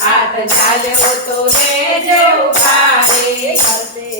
હાથ ચાલ્યો તો લેજો ભારે.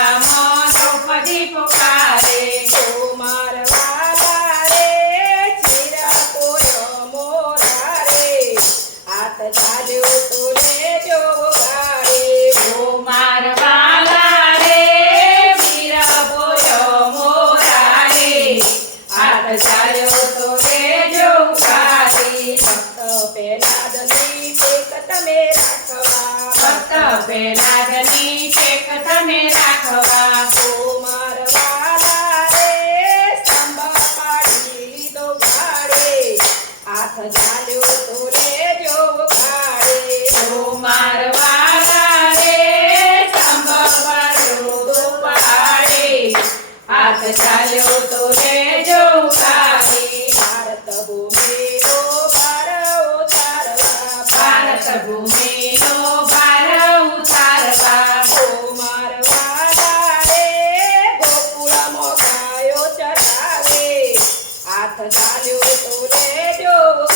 લાગણી ટેક તમે રાખવા કર્તવ્ય લાગણી ટેક તમે રાખવા ઓ મારવાલા રે સ્તંભ પાડી લીધો ગાડે હાથ ચાલ્યો તો લેજો ગાડે ઓ મારવાલા રે સ્તંભ પાડ્યો તો પાડે હાથ ચાલ્યો તો લેજો ગાડે ભારત ભૂમિ ચાલ્યું તું રે જો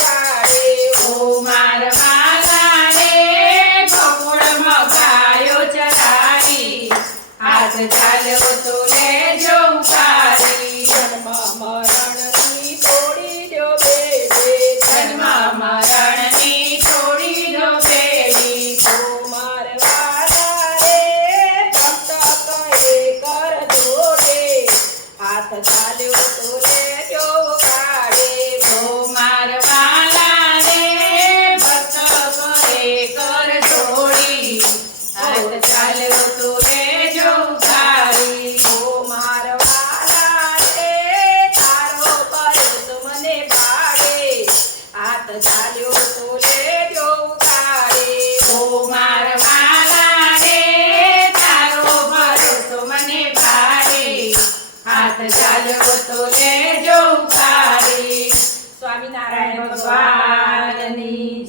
હાથ ચાલવો તો લેજો ઉખાડી સ્વામિનારાયણ ભગવાનની